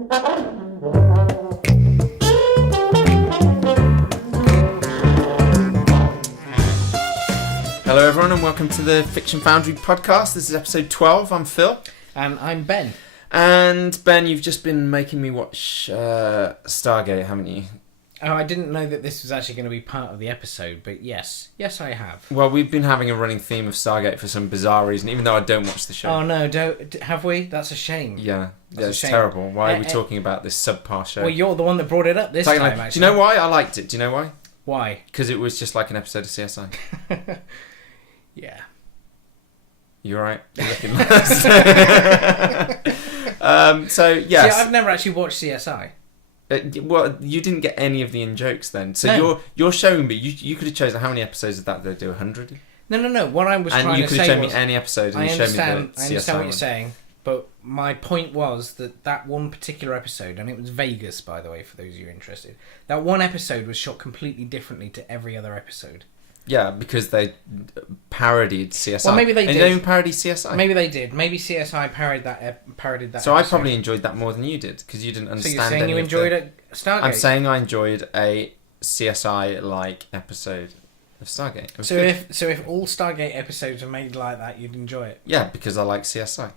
Hello everyone and welcome to the Fiction Foundry podcast. This is episode 12. I'm Phil. And I'm Ben. And Ben, you've just been making me watch Stargate, haven't you? Oh, I didn't know that this was actually going to be part of the episode, but yes, I have. Well, we've been having a running theme of Stargate for some bizarre reason, even though I don't watch the show. Oh no, have we? That's a shame. Yeah, it's shame. terrible. Why are we talking about this subpar show? Well, you're the one that brought it up this time, actually. Do you know why I liked it? Do you know why? Why? Because it was just like an episode of CSI. Yeah. You alright? You're looking lost. So, yes. See, I've never actually watched CSI. Well, you didn't get any of the in-jokes then. So no. you're showing me, you could have chosen how many episodes of that they'll do, 100? No. What I was trying to say was... And you could have shown me any episode and you showed me the CSI I understand what you're saying, but my point was that one particular episode, and it was Vegas, by the way, for those of you interested, that one episode was shot completely differently to every other episode. Yeah, because they parodied CSI. Well, maybe they did. They don't even parody CSI. Maybe they did. Maybe CSI parodied that So episode. I probably enjoyed that more than you did, because you didn't understand. So you're saying you enjoyed Stargate? I'm saying I enjoyed a CSI-like episode of Stargate. So if all Stargate episodes were made like that, you'd enjoy it? Yeah, because I like CSI.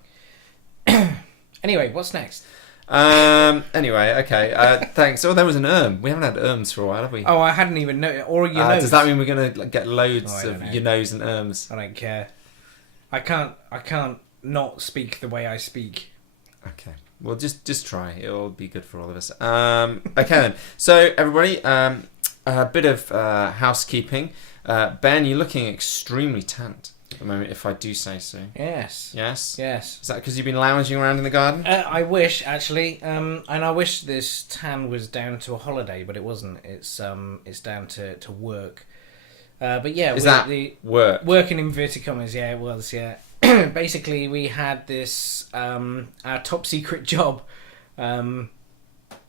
Anyway, what's next? Anyway, okay. Thanks. Oh, there was an We haven't had for a while, have we? Oh, I hadn't even noticed. Or your nose. Does that mean we're gonna get loads of your nose and I don't care. I can't not speak the way I speak. Okay. Well, just try. It'll be good for all of us. Okay then. So everybody, a bit of housekeeping. Ben, you're looking extremely tanned at the moment, if I do say so. Yes. Yes? Yes. Is that because you've been lounging around in the garden? I wish, actually. And I wish this tan was down to a holiday, but it wasn't. It's down to work. But yeah. Is that work? Work in inverted commas, yeah, it was, yeah. Basically, we had this, our top secret job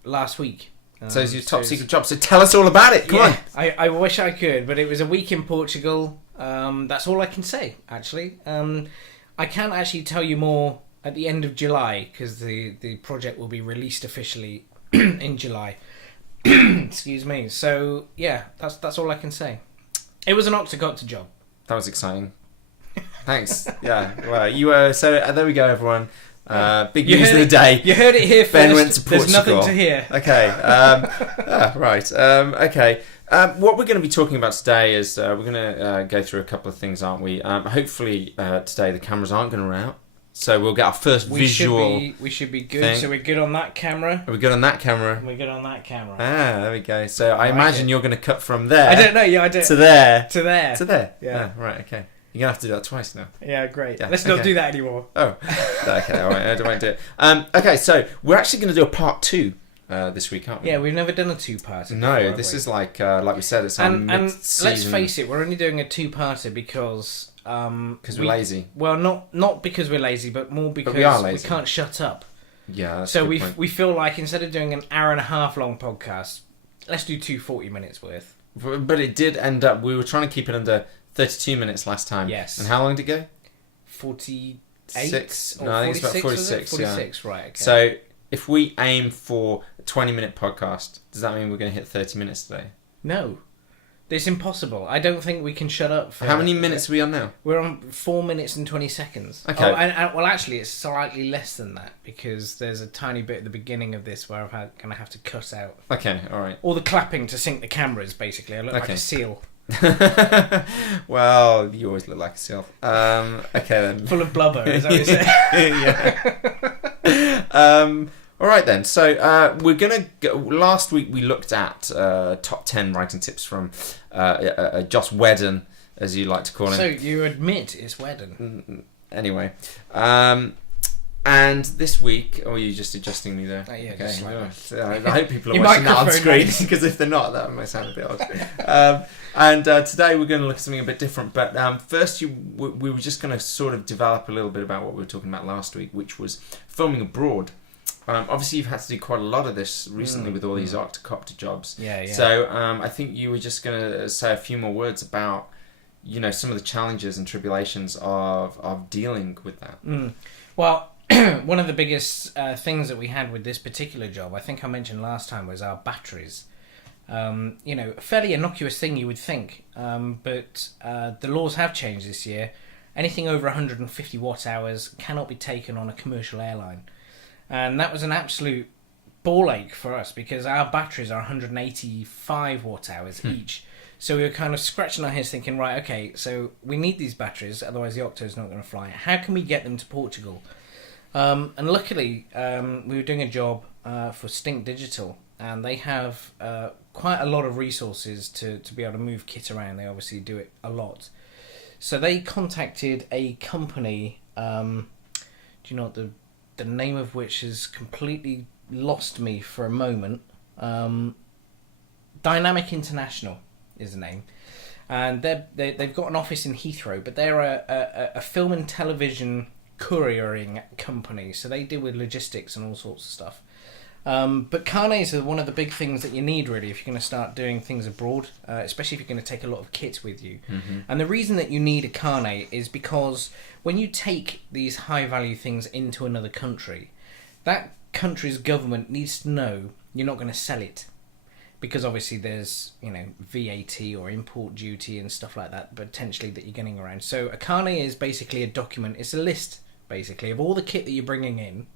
last week. So it's your top secret job, so tell us all about it. Come on. I wish I could, but it was a week in Portugal. That's all I can say, actually. I can't actually tell you more at the end of July, because the project will be released officially in July. Excuse me. So, yeah, that's all I can say. It was an octocopter job. That was exciting. Thanks. Yeah. Well, you were... So, there we go, everyone. Big news of the day. You heard it here first. Ben went to Portugal. There's nothing to hear. Okay. Right. Okay. What we're going to be talking about today is we're going to go through a couple of things, aren't we? Hopefully today the cameras aren't going to run out. So we'll get our first visual. We should be good. Thing. So we're good on that camera. Are we good on that camera? We're good on that camera. There we go. So I imagine you're going to cut from there. I don't know. Yeah, I don't. To there. To there. To there. Yeah. Right. Okay. You're going to have to do that twice now. Yeah, great. Yeah, Let's not do that anymore. Oh. Okay. All right. I won't do it. Okay. So we're actually going to do a part 2 this week, aren't we? Yeah, we've never done a 2-parter. No, this is like we said, it's our mid-season. And let's face it, we're only doing a 2-parter because we're lazy. Well, not because we're lazy, but more because we can't shut up. Yeah. That's so a good point. we feel like instead of doing an hour and a half long podcast, let's do 2 40 minutes worth. But it did end up. We were trying to keep it under 32 minutes last time. Yes. And how long did it go? 46. No, I think it's about 46. 46. Yeah. Right. Okay. So if we aim for a 20-minute podcast, does that mean we're going to hit 30 minutes today? No. It's impossible. I don't think we can shut up. How many minutes are we on now? We're on 4 minutes and 20 seconds. Okay. Oh, and well, actually, it's slightly less than that because there's a tiny bit at the beginning of this where I'm going to have to cut out. Okay, all right. All the clapping to sync the cameras, basically. I look like a seal. Well, you always look like a seal. Okay then. Full of blubber, is that what you're saying? Yeah. All right then. So we're gonna go. Last week we looked at top 10 writing tips from Joss Whedon, as you like to call him. So you admit it's Whedon. Anyway, and this week, are you just adjusting me there? Yeah, okay. just I hope people are watching that on screen because if they're not, that might sound a bit odd. And today we're going to look at something a bit different. But first, we were just going to sort of develop a little bit about what we were talking about last week, which was filming abroad. Obviously, you've had to do quite a lot of this recently with all these octocopter jobs. Yeah. So I think you were just going to say a few more words about, some of the challenges and tribulations of dealing with that. Well, one of the biggest things that we had with this particular job, I think I mentioned last time, was our batteries. A fairly innocuous thing you would think, but the laws have changed this year. Anything over 150 watt hours cannot be taken on a commercial airline. And that was an absolute ball ache for us because our batteries are 185 watt hours each. So we were kind of scratching our heads thinking, right, okay, so we need these batteries, otherwise the Octo's not going to fly. How can we get them to Portugal? And luckily, we were doing a job for Stink Digital, and they have quite a lot of resources to be able to move kit around. They obviously do it a lot. So they contacted a company, do you know what the name of which has completely lost me for a moment. Dynamic International is the name. And they've got an office in Heathrow, but they're a film and television couriering company, so they deal with logistics and all sorts of stuff. But carnets are one of the big things that you need, really, if you're going to start doing things abroad, especially if you're going to take a lot of kit with you. Mm-hmm. And the reason that you need a carnet is because when you take these high-value things into another country, that country's government needs to know you're not going to sell it. Because obviously there's, VAT or import duty and stuff like that, potentially, that you're getting around. So a carnet is basically a document. It's a list, basically, of all the kit that you're bringing in.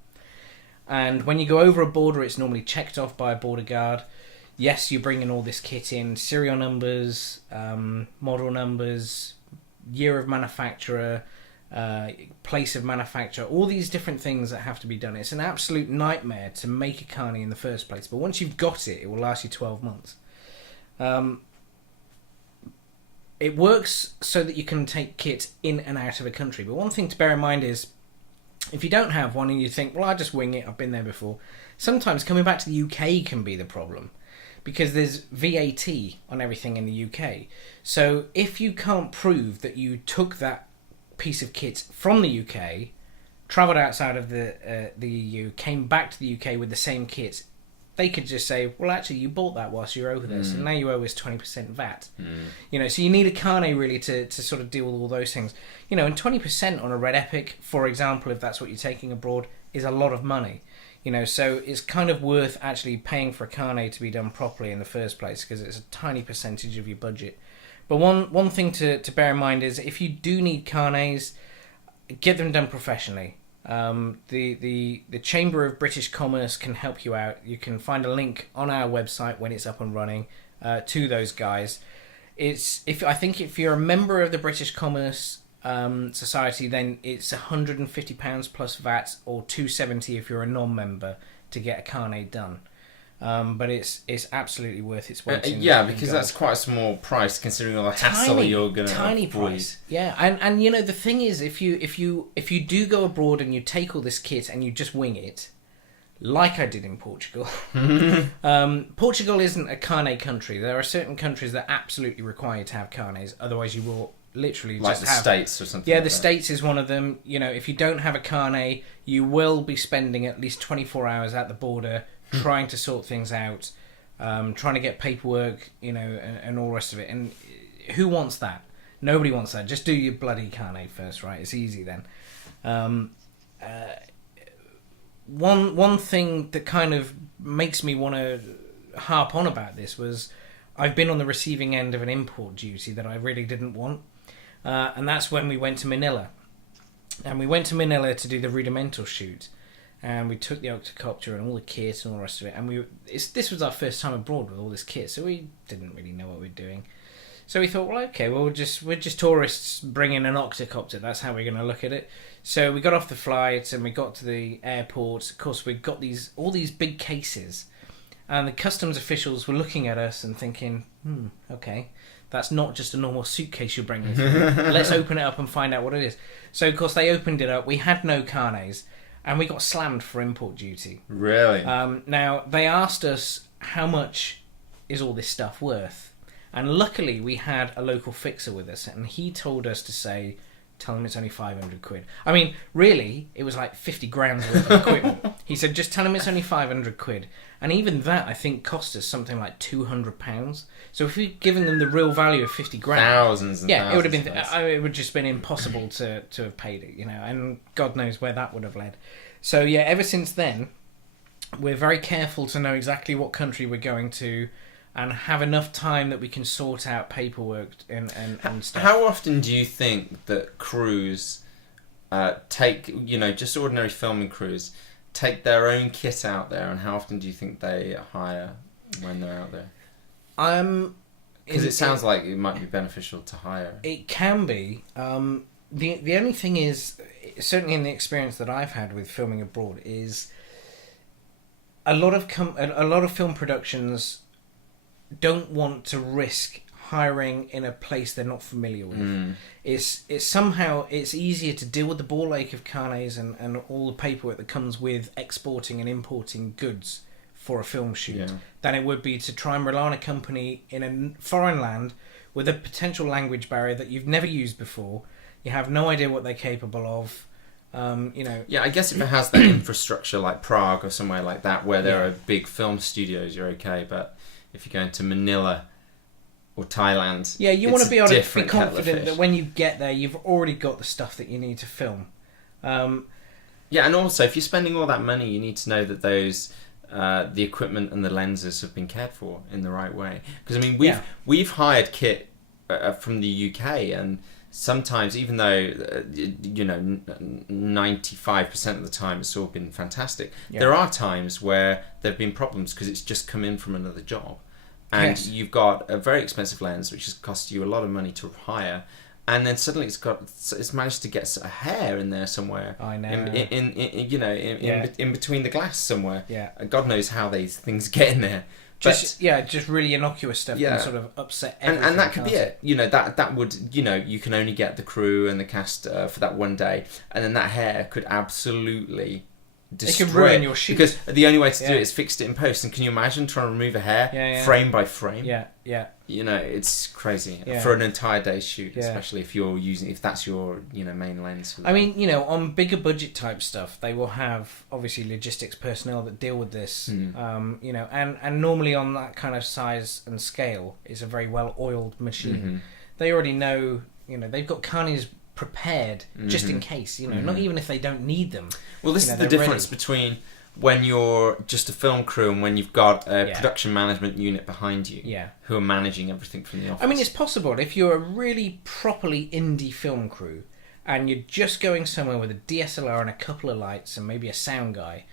And when you go over a border, it's normally checked off by a border guard. Yes, you're bringing all this kit in, serial numbers, model numbers, year of manufacturer, place of manufacture, all these different things that have to be done. It's an absolute nightmare to make a carnet in the first place, but once you've got it, it will last you 12 months. It works so that you can take kit in and out of a country, but one thing to bear in mind is if you don't have one and you think, well, I'll just wing it, I've been there before, sometimes coming back to the UK can be the problem because there's VAT on everything in the UK. So if you can't prove that you took that piece of kit from the UK, travelled outside of the EU, came back to the UK with the same kit, they could just say, well, actually, you bought that whilst you were over there, so now you owe us 20% VAT. So you need a carnet really to sort of deal with all those things. And 20% on a Red Epic, for example, if that's what you're taking abroad, is a lot of money. So it's kind of worth actually paying for a carnet to be done properly in the first place because it's a tiny percentage of your budget. But one thing to bear in mind is if you do need carnets, get them done professionally. The Chamber of British Commerce can help you out. You can find a link on our website when it's up and running to those guys. I think if you're a member of the British Commerce Society, then it's £150 plus VAT or £270 if you're a non-member to get a carnet done. But it's absolutely worth its weight in because gold. that's quite a small price considering all the hassle you're going to tiny avoid. Price. Yeah, and the thing is, if you do go abroad and you take all this kit and you just wing it, like I did in Portugal. Portugal isn't a carnet country. There are certain countries that absolutely require you to have carnets, otherwise you will literally like just the have... States or something. Yeah, like the that. States is one of them. If you don't have a carnet, you will be spending at least 24 hours at the border trying to sort things out, trying to get paperwork, and all the rest of it. And who wants that? Nobody wants that. Just do your bloody carnet first, right? It's easy then. One thing that kind of makes me want to harp on about this was I've been on the receiving end of an import duty that I really didn't want. And that's when we went to Manila. And we went to Manila to do the rudimental shoot. And we took the octocopter and all the kit and all the rest of it. And this was our first time abroad with all this kit, so we didn't really know what we were doing. So we thought, well, okay, we're just tourists bringing an octocopter. That's how we're going to look at it. So we got off the flight and we got to the airport. Of course, we got all these big cases. And the customs officials were looking at us and thinking, okay, that's not just a normal suitcase you're bringing. Let's open it up and find out what it is. So, of course, they opened it up. We had no carnets. And we got slammed for import duty. Really? Now, they asked us how much is all this stuff worth. And luckily, we had a local fixer with us. And he told us to tell him it's only 500 quid. I mean, really, it was like 50 grand worth of equipment. He said, just tell him it's only 500 quid. And even that, I think, cost us something like £200. So if we'd given them the real value of 50 grand... Thousands and thousands. It would have been... it would just been impossible to have paid it, And God knows where that would have led. So yeah, ever since then, we're very careful to know exactly what country we're going to, and have enough time that we can sort out paperwork and stuff. How often do you think that crews take, just ordinary filming crews, take their own kit out there, and how often do you think they hire when they're out there? Because it sounds like it might be beneficial to hire. It can be. The only thing is, certainly in the experience that I've had with filming abroad, is a lot of film productions don't want to risk hiring in a place they're not familiar with. It's somehow it's easier to deal with the ball ache of carnets and all the paperwork that comes with exporting and importing goods for a film shoot than it would be to try and rely on a company in a foreign land with a potential language barrier that you've never used before. You have no idea what they're capable of. Yeah, I guess if it has that infrastructure like Prague or somewhere like that where there are big film studios, you're okay. But if you're going to Manila or Thailand, you want to be able to be confident that when you get there, you've already got the stuff that you need to film. Yeah, and also if you're spending all that money, you need to know that those the equipment and the lenses have been cared for in the right way. Because I mean, we've hired kit from the UK, and sometimes, even though 95% of the time it's all been fantastic, there are times where there have been problems because it's just come in from another job, and you've got a very expensive lens which has cost you a lot of money to hire, and then suddenly it's managed to get a hair in there somewhere. I know. In between the glass somewhere. Yeah. God knows how these things get in there. Just really innocuous stuff can sort of upset everything. And that could be it. That would, you can only get the crew and the cast for that one day, and then that hair could absolutely destroy it. Could ruin your shoot. Because the only way to do it is fix it in post. And can you imagine trying to remove a hair frame by frame? Yeah. It's crazy for an entire day's shoot, especially if that's your main lens. I mean, on bigger budget type stuff, they will have obviously logistics personnel that deal with this. And normally on that kind of size and scale, it's a very well oiled machine. They already know. They've got carnies prepared just in case. Not even if they don't need them. Well, this is the difference between when you're just a film crew and when you've got a production management unit behind you who are managing everything from the office. I mean, it's possible if you're a really properly indie film crew and you're just going somewhere with a DSLR and a couple of lights and maybe a sound guy,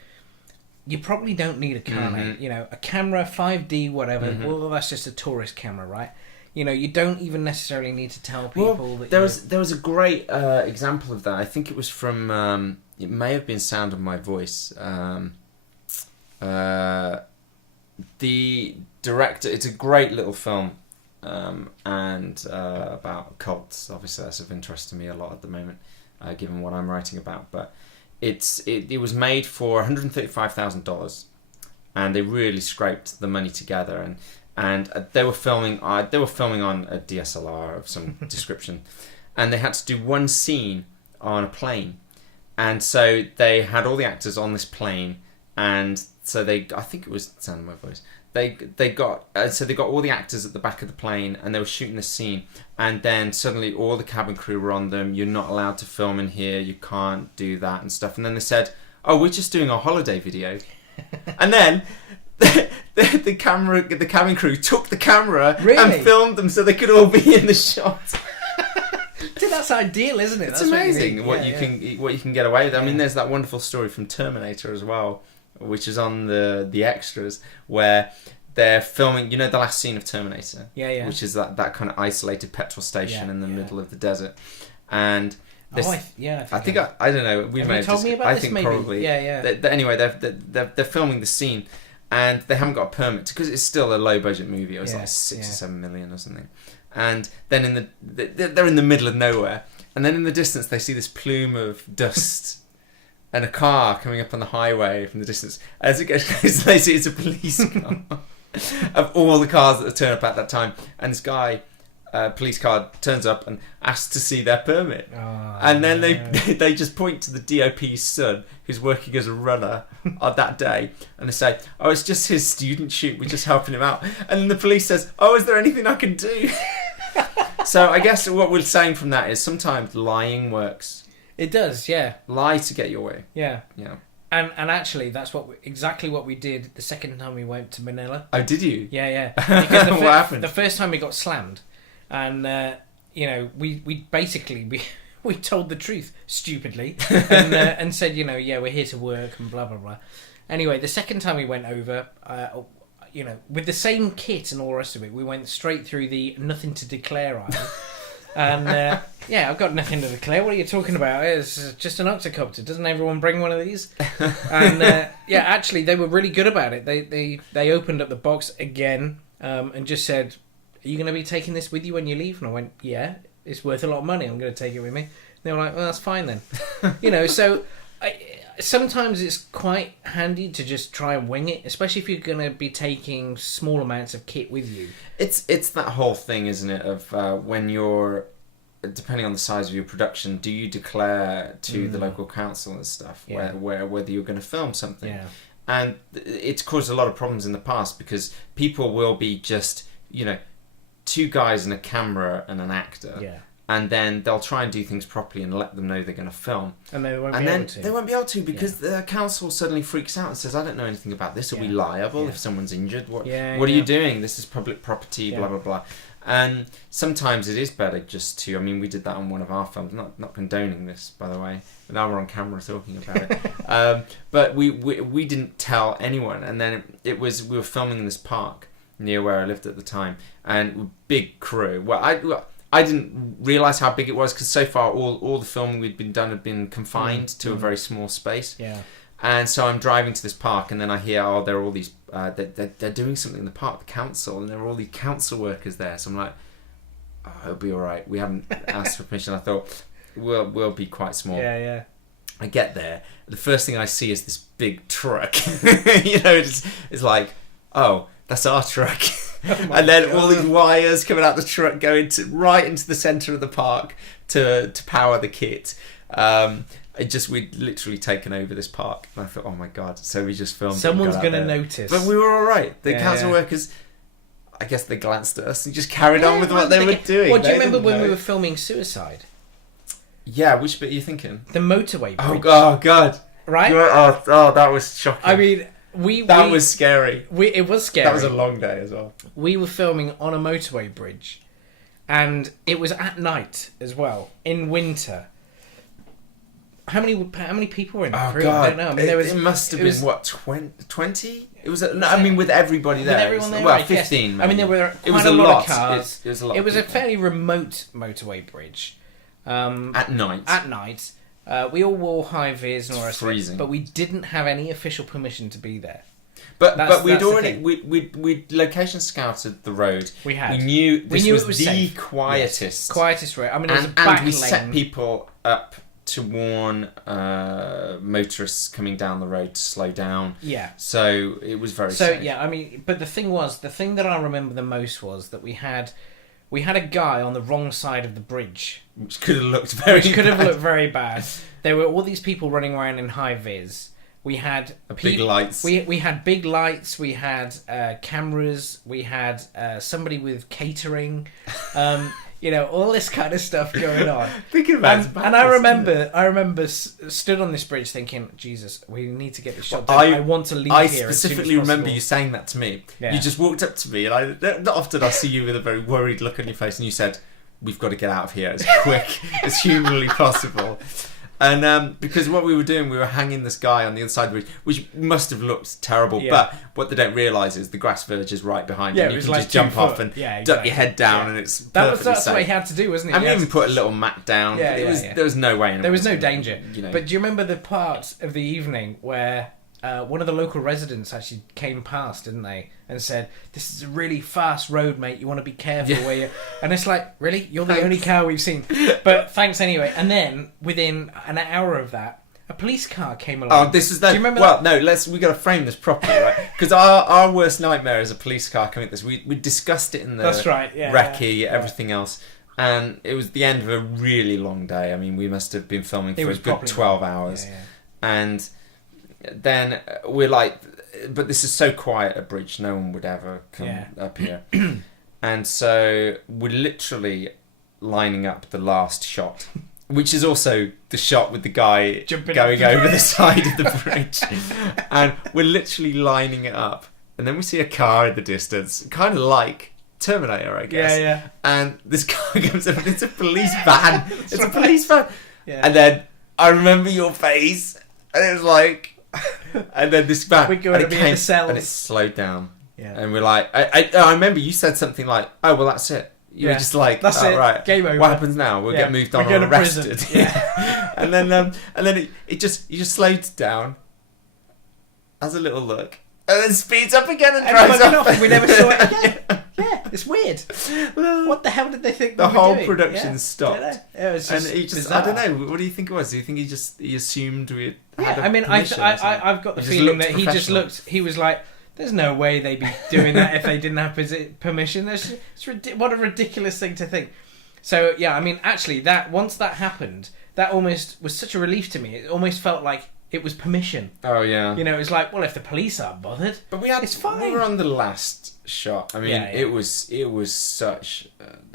you probably don't need a carnet. A camera, 5D, whatever. Well, that's just a tourist camera, right? You don't even necessarily need to tell people that. There was a great example of that. I think it was from. It may have been Sound of My Voice. The director. It's a great little film, and about cults. Obviously, that's of interest to me a lot at the moment, given what I'm writing about. But it was made for $135,000, and they really scraped the money together and they were filming on a DSLR of some description, and they had to do one scene on a plane, and so they had all the actors on this plane, and so I think it was Sound of My Voice. They got all the actors at the back of the plane, and they were shooting this scene, and then suddenly all the cabin crew were on them. You're not allowed to film in here. You can't do that and stuff. And then they said, "Oh, we're just doing a holiday video," and then. The cabin crew took the camera and filmed them so they could all be in the shot. Dude, that's ideal, isn't it? It's amazing what you can get away with. I mean, there's that wonderful story from Terminator as well, which is on the extras, where they're filming. The last scene of Terminator, which is that kind of isolated petrol station in the middle of the desert, and. I don't know. We may have told me about this. I think maybe. Probably. Anyway, they're filming the scene. And they haven't got a permit because it's still a low budget movie. It was like 6 or 7 million or something. And then they're in the middle of nowhere, and then in the distance they see this plume of dust and a car coming up on the highway from the distance. As it gets closer, they see it's a police car of all the cars that turn up at that time. And this guy, police car, turns up and asks to see their permit. And then they just point to the DOP's son, who's working as a runner on that day, and they say, "Oh, it's just his student shoot. We're just helping him out." And then the police says, "Oh, is there anything I can do?" So I guess what we're saying from that is sometimes lying works. It does, yeah. Lie to get your way. Yeah. And actually, that's exactly what we did the second time we went to Manila. Oh, did you? Yeah. Because What happened? The first time we got slammed, and we basically we told the truth stupidly, and said, we're here to work and blah blah blah. Anyway, the second time we went over, with the same kit and all the rest of it, we went straight through the nothing to declare aisle. And I've got nothing to declare. What are you talking about? It's just an octocopter. Doesn't everyone bring one of these? And actually, they were really good about it. They opened up the box again and just said, "Are you going to be taking this with you when you leave?" And I went, "Yeah, it's worth a lot of money. I'm going to take it with me." And they were like, "Well, that's fine then." So sometimes it's quite handy to just try and wing it, especially if you're going to be taking small amounts of kit with you. It's that whole thing, isn't it, of when you're, depending on the size of your production, do you declare to the local council and stuff whether you're going to film something? Yeah. And it's caused a lot of problems in the past because people will be just, two guys and a camera and an actor. Yeah. And then they'll try and do things properly and let them know they're going to film. And they won't be able to because the council suddenly freaks out and says, "I don't know anything about this. Are we liable if someone's injured? What are you doing? This is public property, blah, blah, blah." And sometimes it is better just to... I mean, we did that on one of our films. Not condoning this, by the way. But now we're on camera talking about it. But we didn't tell anyone. And then we were filming in this park near where I lived at the time. And big crew. I didn't realise how big it was because so far all the filming we'd been done had been confined to a very small space. Yeah. And so I'm driving to this park and then I hear, there are all these... they're doing something in the park, the council, and there are all these council workers there. So I'm like, it'll be all right. We haven't asked for permission. I thought, we'll be quite small. Yeah. I get there. The first thing I see is this big truck. It's like, oh, that's our truck. And then all these wires coming out the truck going right into the centre of the park to power the kit. We'd literally taken over this park, and I thought, oh my god! So we just filmed. Someone's going to notice, but we were all right. The council workers, I guess they glanced at us and just carried on with what they were doing. What do you remember when we were filming Suicide? Yeah, which bit are you thinking? The motorway bridge. Oh god! Right? Oh, that was shocking. I mean. That was scary. It was scary. That was a long day as well. We were filming on a motorway bridge, and it was at night as well, in winter. How many people were in the crew? God. I don't know. I mean, it must have been 20? It was. With everybody there. With everyone there. Well, right, 15. Yes. Maybe. I mean, there were quite a lot of cars. It was a lot. It was a fairly remote motorway bridge. At night. We all wore high vis and all that, freezing, but we didn't have any official permission to be there. But we'd location scouted the road. We knew this was the safe. Quietest road. I mean, there was a back and we lane. set people up to warn motorists coming down the road to slow down. Yeah. So it was very safe. Yeah, I mean, but the thing that I remember the most was that we had a guy on the wrong side of the bridge. Which could have looked very bad. There were all these people running around in high vis. We had big lights. We had big lights. We had cameras. We had somebody with catering. All this kind of stuff going on. Thinking about and I remember stood on this bridge thinking, Jesus, we need to get this shot done. I want to leave here. I specifically remember you saying that to me. Yeah. You just walked up to me, and not often I see you with a very worried look on your face, and you said, "We've got to get out of here as quick as humanly possible." And because what we were doing, we were hanging this guy on the other side of the bridge, which must have looked terrible. Yeah. But what they don't realise is the grass verge is right behind you. And you can just jump off and duck your head down, and it's perfectly that's safe. what he had to do, wasn't it? And we even put a little mat down. There was no way. There was no danger. But do you remember the part of the evening where one of the local residents actually came past, didn't they, and said, "This is a really fast road, mate. You want to be careful where you..." And it's like, really? You're the only car we've seen. But thanks anyway. And then, within an hour of that, a police car came along. Oh, this is that. Do you remember that? No, we got to frame this properly, right? Because our worst nightmare is a police car coming at this. We discussed it in the recce, everything else. And it was the end of a really long day. I mean, we must have been filming for a good 12 hours. And then we're like, but this is so quiet a bridge, no one would ever come up here. And so we're literally lining up the last shot which is also the shot with the guy Jumping going over the side of the bridge. And we're literally lining it up. And then we see a car in the distance, kind of like Terminator, I guess. Yeah. And this car comes up, and it's a police van. It's a police van. Yeah. And then I remember your face, and it was like, and then this van, We're going to be in the cells. and it slowed down. Yeah. And we're like, I remember you said something like, "Oh, well, that's it." You were just like, that's it. Right. Game over. What happens now? We'll get moved on or arrested. Yeah. and then it just slows down, has a little look, and then speeds up again and drives off. We never saw it again. Yeah, it's weird. What the hell did they think? The we were whole doing? production stopped. It was just and he just, bizarre. I don't know. What do you think it was? Do you think he assumed we had I mean, I've got the feeling that he just looked. He was like, "There's no way they'd be doing that if they didn't have permission." What a ridiculous thing to think. So yeah, I mean, actually, once that happened, that almost was such a relief to me. It almost felt like it was permission. Oh yeah. You know, it was like, well, if the police aren't bothered, but it's fine. We were on the last shot. I mean, it was such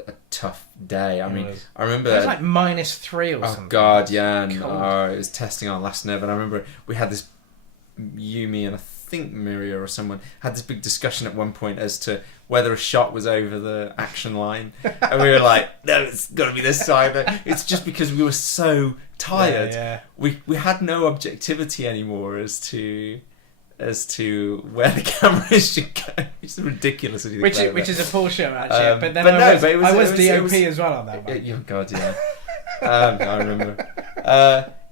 a tough day. I mean, I remember it was like -3 or something. Oh God, yeah, and it was testing our last nerve. And I remember we had this, Yumi and I think Miria or someone had this big discussion at one point as to whether a shot was over the action line, and we were like, no, it's got to be this side. But it's just because we were so tired. Yeah. We had no objectivity anymore as to where the camera should go. It's ridiculous. Which is a poor show actually. But then I was DOP as well on that one. Oh God, yeah. I remember.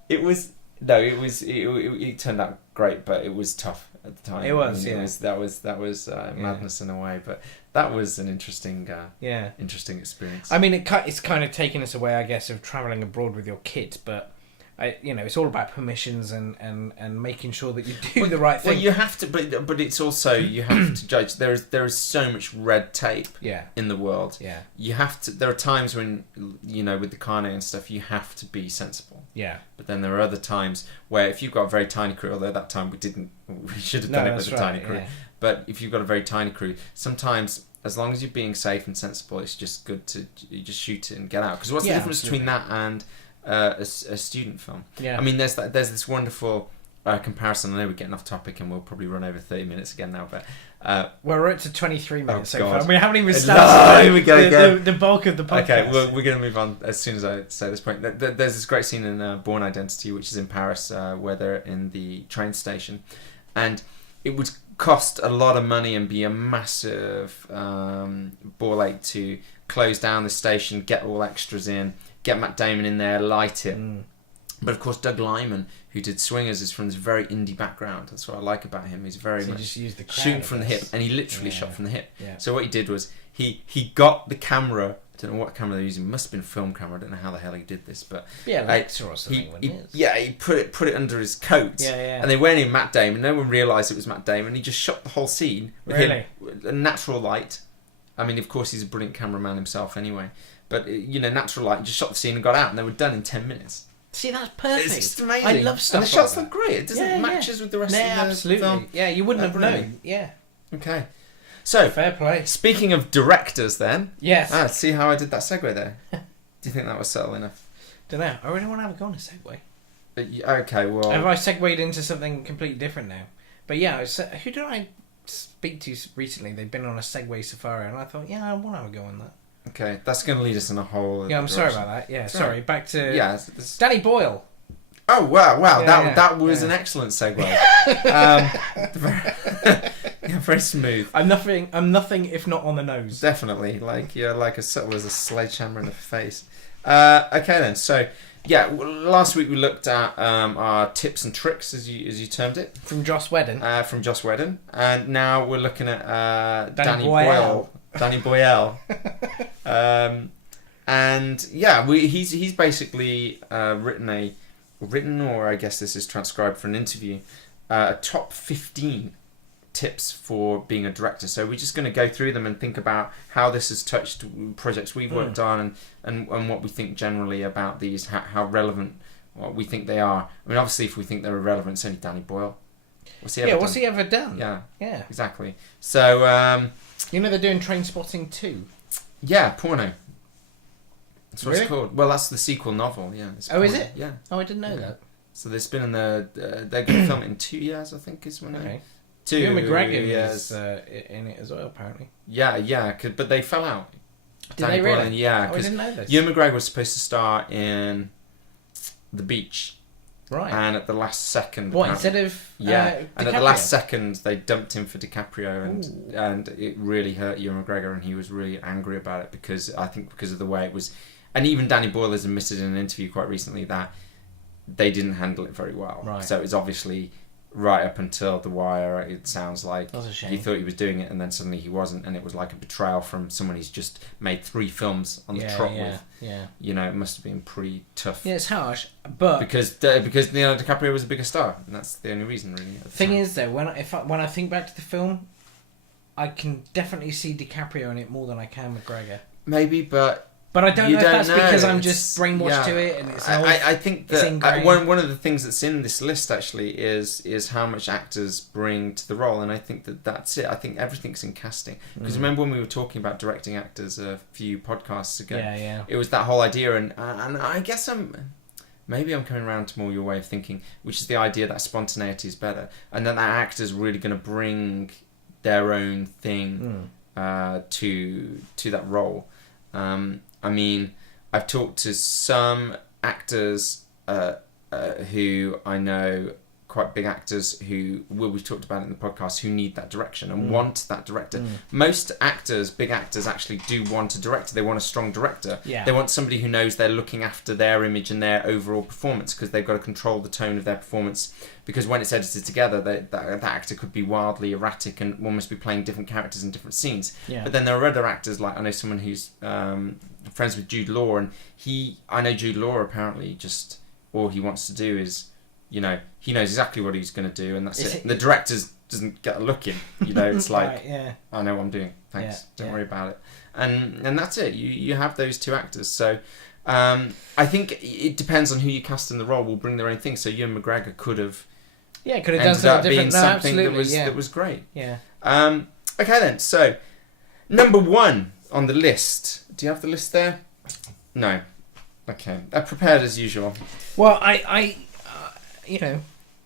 It turned out great, but it was tough at the time. It was, that was madness in a way, but that was an interesting experience. I mean, it's kind of taken us away, I guess, of travelling abroad with your kids, but it's all about permissions and making sure that you do the right thing. Well, you have to, but it's also you have to judge. There is so much red tape in the world. Yeah, you have to. There are times when with the carne and stuff, you have to be sensible. Yeah, but then there are other times where if you've got a very tiny crew, although that time we should have done it with a tiny crew. Yeah. But if you've got a very tiny crew, sometimes as long as you're being safe and sensible, it's just good to you just shoot it and get out. Because what's the difference between that and a student film? Yeah. I mean, there's this wonderful comparison. I know we're getting off topic and we'll probably run over 30 minutes again now, but we're up to 23 minutes so far. We haven't even started the bulk of the podcast. Okay, we're going to move on as soon as I say this point. There's this great scene in Born Identity, which is in Paris, where they're in the train station, and it would cost a lot of money and be a massive ball ache to close down the station, get all extras in, get Matt Damon in there, light it. But of course, Doug Liman, who did Swingers, is from this very indie background. That's what I like about him. He's very much just used the crowd, shooting from the hip, and he literally shot from the hip. Yeah. So what he did was he got the camera. I don't know what camera they're using. It must have been a film camera. I don't know how the hell he did this, but Alexa or something. He put it under his coat. Yeah. And they went in Matt Damon. No one realised it was Matt Damon. He just shot the whole scene with him, a natural light. I mean, of course, he's a brilliant cameraman himself, anyway. But natural light. He just shot the scene and got out, and they were done in 10 minutes. See, that's perfect. It's amazing. I love stuff. And the shots look great. It doesn't matches with the rest of the film. Yeah, you wouldn't have known. Yeah. Okay. So, fair play. Speaking of directors, then. Yes. See how I did that segue there? Do you think that was subtle enough? Don't know. I really want to have a go on a segue. Okay, well. Have I segued into something completely different now? But yeah, who did I speak to recently? They've been on a Segway safari, and I thought, I want to have a go on that. Okay, that's going to lead us in a whole. Yeah, I'm sorry about that. Yeah, sorry. Back to Danny Boyle. Oh wow! That was an excellent segue. Very smooth. I'm nothing if not on the nose. Definitely, like you're like a subtle as a sledgehammer in the face. Okay then, so last week we looked at our tips and tricks, as you termed it, from Joss Whedon. And now we're looking at Danny Boyle. Danny Boyle. He's basically written, or I guess this is transcribed for an interview, a top 15 tips for being a director. So we're just going to go through them and think about how this has touched projects we've worked on and what we think generally about these, how relevant what we think they are. I mean, obviously, if we think they're irrelevant, it's only Danny Boyle. What's he ever done? Yeah, exactly. So... they're doing Trainspotting 2. Yeah, porno. That's what it's called. Well, that's the sequel novel. Yeah. Oh, is it? Yeah. Oh, I didn't know that. So they're spinning they're going to film it in 2 years, I think, is when Okay. 2 Ewan McGregor years. is in it as well, apparently. Yeah, but they fell out. Did they really? Yeah, I didn't know this. Ewan McGregor was supposed to star in The Beach. Right. And at the last second... What, instead of and at the last second, they dumped him for DiCaprio, and it really hurt Ewan McGregor, and he was really angry about it, because of the way it was... And even Danny Boyle has admitted in an interview quite recently that they didn't handle it very well. Right. So it was obviously... Right up until The Wire, it sounds like he thought he was doing it, and then suddenly he wasn't, and it was like a betrayal from someone he's just made 3 films on the trot with. Yeah. You know, it must have been pretty tough. Yeah, it's harsh, but because Leonardo DiCaprio was a bigger star, and that's the only reason, really. Thing is, though, when I think back to the film, I can definitely see DiCaprio in it more than I can McGregor. Maybe, but I don't know if that's because I'm just brainwashed to it, and it's I think that one of the things that's in this list actually is how much actors bring to the role, and I think that's it. I think everything's in casting, because remember when we were talking about directing actors a few podcasts ago? Yeah. It was that whole idea, and I guess maybe I'm coming around to more your way of thinking, which is the idea that spontaneity is better, and that actor's really going to bring their own thing to that role. I mean, I've talked to some actors who I know, quite big actors who we've talked about in the podcast, who need that direction and want that director. Most actors, big actors, actually do want a director. They want a strong director. Yeah. They want somebody who knows they're looking after their image and their overall performance, because they've got to control the tone of their performance. Because when it's edited together, that actor could be wildly erratic and almost be playing different characters in different scenes. Yeah. But then there are other actors, like I know someone who's friends with Jude Law, and I know Jude Law apparently just all he wants to do is, you know, he knows exactly what he's going to do, and that's it. And the director doesn't get a look in. You know, it's like, right, yeah. I know what I'm doing. Thanks. Don't worry about it. And that's it. You have those 2 actors. So I think it depends on who you cast in the role will bring their own thing. So Ewan McGregor could have could have done something different. Something that was great. Yeah. Okay then. So number 1 on the list. Do you have the list there? No. Okay. Prepared as usual. Well,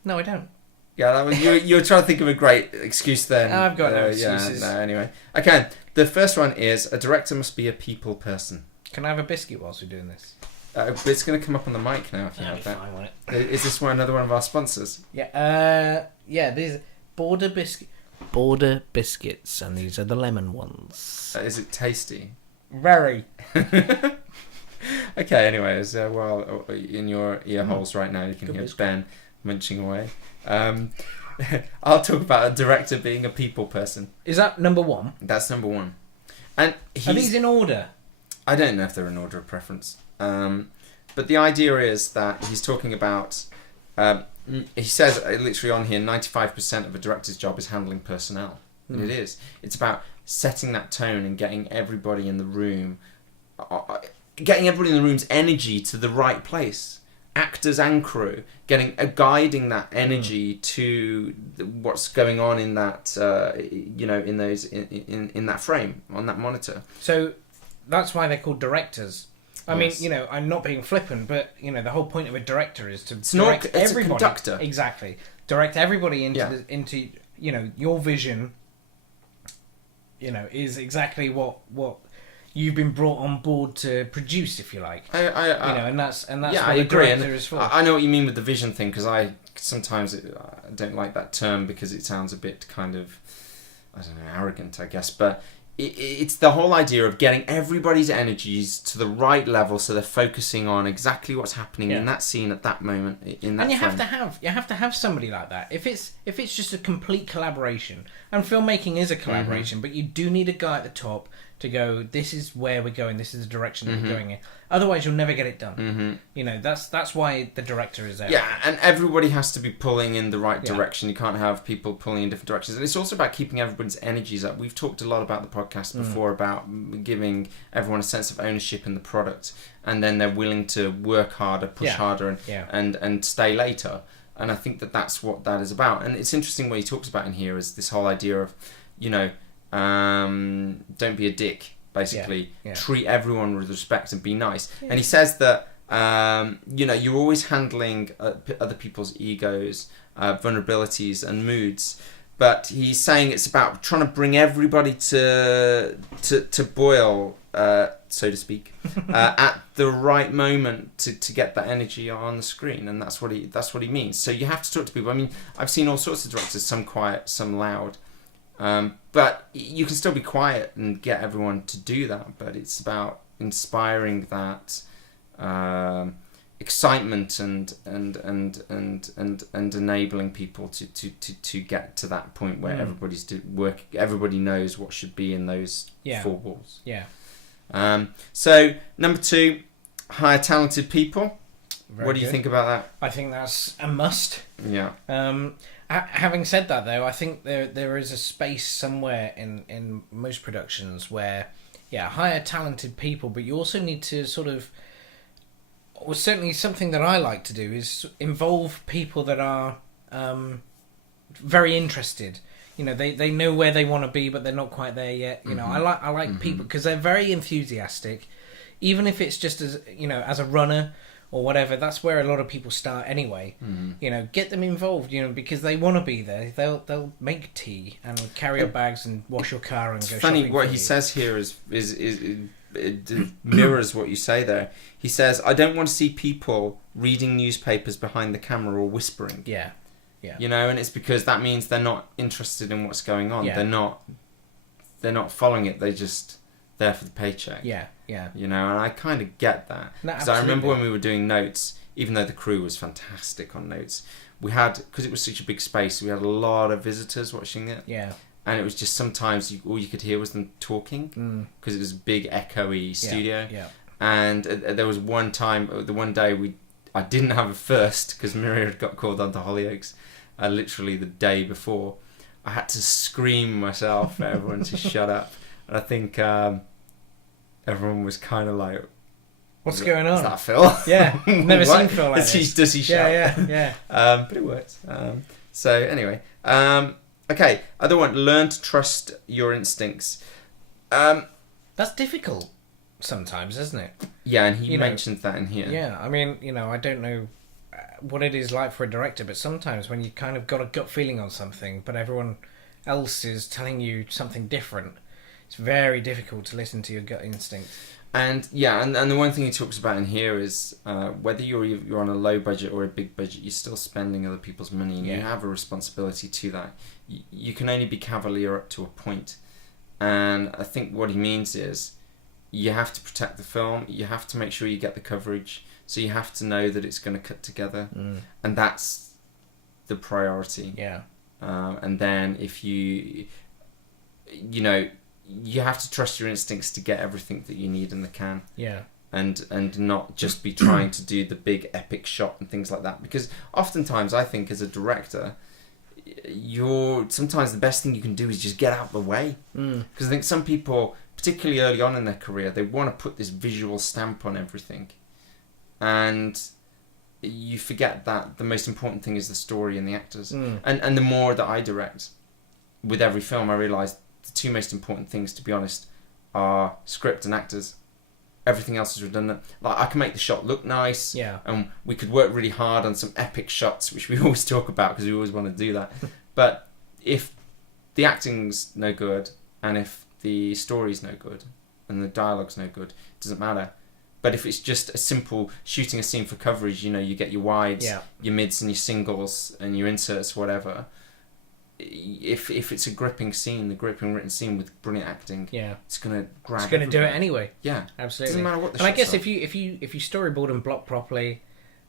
no, I don't. Yeah, that was you were trying to think of a great excuse then. I've got no excuses. Yeah, no, anyway. Okay, the first one is a director must be a people person. Can I have a biscuit whilst we're doing this? But it's going to come up on the mic now if you have that. Fine, won't it? Is this another one of our sponsors? Yeah, these Border biscuits, and these are the lemon ones. Is it tasty? Very. Okay, anyways, well, in your ear holes right now, you can hear Ben munching away. I'll talk about a director being a people person. Is that number 1? That's number 1. And are these in order? I don't know if they're in order of preference. But the idea is that he's talking about... he says literally on here, 95% of a director's job is handling personnel. And it is. It's about setting that tone and getting everybody in the room... getting everybody in the room's energy to the right place, actors and crew, guiding that energy to what's going on in that in that frame on that monitor. So that's why they're called directors. I mean, I'm not being flippant, but the whole point of a director is to direct everybody. A conductor. Exactly, direct everybody into your vision. Is exactly what you've been brought on board to produce, if you like. And that's what a director is for. I know what you mean with the vision thing, because I don't like that term because it sounds a bit kind of, I don't know, arrogant, I guess. But it's the whole idea of getting everybody's energies to the right level, so they're focusing on exactly what's happening in that scene at that moment in that. And you have to have somebody like that. If it's just a complete collaboration, and filmmaking is a collaboration, but you do need a guy at the top to go, this is where we're going, this is the direction that we're going in. Otherwise, you'll never get it done. That's why the director is there. Yeah, and everybody has to be pulling in the right direction. You can't have people pulling in different directions. And it's also about keeping everybody's energies up. We've talked a lot about the podcast before about giving everyone a sense of ownership in the product, and then they're willing to work harder, push harder, and stay later. And I think that's what that is about. And it's interesting what he talks about in here is this whole idea of, don't be a dick. basically. Yeah. Treat everyone with respect and be nice. Yeah. And he says that, you're always handling other people's egos, vulnerabilities and moods. But he's saying it's about trying to bring everybody to boil, so to speak, at the right moment to get that energy on the screen, and that's what he means. So you have to talk to people. I mean, I've seen all sorts of directors, some quiet, some loud, but you can still be quiet and get everyone to do that. But it's about inspiring that excitement and enabling people to get to that point where everybody knows what should be in those four walls. So number 2, hire talented people. What do you think about that? I think that's a must. Yeah. Having said that, though, I think there is a space somewhere in most productions where hire talented people, but you also need to sort of, or certainly something that I like to do is involve people that are very interested. You know, they know where they want to be, but they're not quite there yet. You know, I like people because they're very enthusiastic, even if it's just as a runner or whatever. That's where a lot of people start anyway. You know, get them involved. You know, because they want to be there. They'll make tea and carry your bags and wash your car and go. Funny shopping what he says here is it mirrors what you say there. He says, I don't want to see people reading newspapers behind the camera or whispering. Yeah. You know, and it's because that means they're not interested in what's going on. Yeah. They're not following it. They're just there for the paycheck. Yeah. You know, and I kind of get that. Because I remember when we were doing notes, even though the crew was fantastic on notes, we had, because it was such a big space, we had a lot of visitors watching it. Yeah. And it was just sometimes all you could hear was them talking because it was a big echoey studio. Yeah. And there was one time, the one day I didn't have a first because Maria had got called onto Hollyoaks literally the day before. I had to scream myself for everyone to shut up. And I think everyone was kind of like, what's going on? Is that Phil? Yeah. Never seen Phil like this. Does he shout? Yeah. But it worked. So anyway. Okay, other one, learn to trust your instincts. That's difficult sometimes, isn't it? Yeah, and he mentioned that in here. Yeah, I mean, I don't know what it is like for a director, but sometimes when you kind of got a gut feeling on something, but everyone else is telling you something different, it's very difficult to listen to your gut instinct. And and the one thing he talks about in here is whether you're on a low budget or a big budget, you're still spending other people's money, and you have a responsibility to that. You can only be cavalier up to a point, and I think what he means is you have to protect the film. You have to make sure you get the coverage, so you have to know that it's going to cut together, and that's the priority. Yeah. And then if you have to trust your instincts to get everything that you need in the can. Yeah. And not just be trying to do the big epic shot and things like that. Because oftentimes I think as a director, sometimes the best thing you can do is just get out of the way. Because I think some people, particularly early on in their career, they want to put this visual stamp on everything. And you forget that the most important thing is the story and the actors. And the more that I direct with every film, I realise the two most important things, to be honest, are script and actors. Everything else is redundant. Like, I can make the shot look nice, and we could work really hard on some epic shots, which we always talk about because we always want to do that. But if the acting's no good, and if the story's no good, and the dialogue's no good, it doesn't matter. But if it's just a simple shooting a scene for coverage, you get your wides, your mids and your singles, and your inserts, whatever. If it's a gripping scene, the gripping written scene with brilliant acting, it's gonna grab. It's gonna do it anyway. Yeah, absolutely. Doesn't matter what the. And I guess are. if you storyboard and block properly,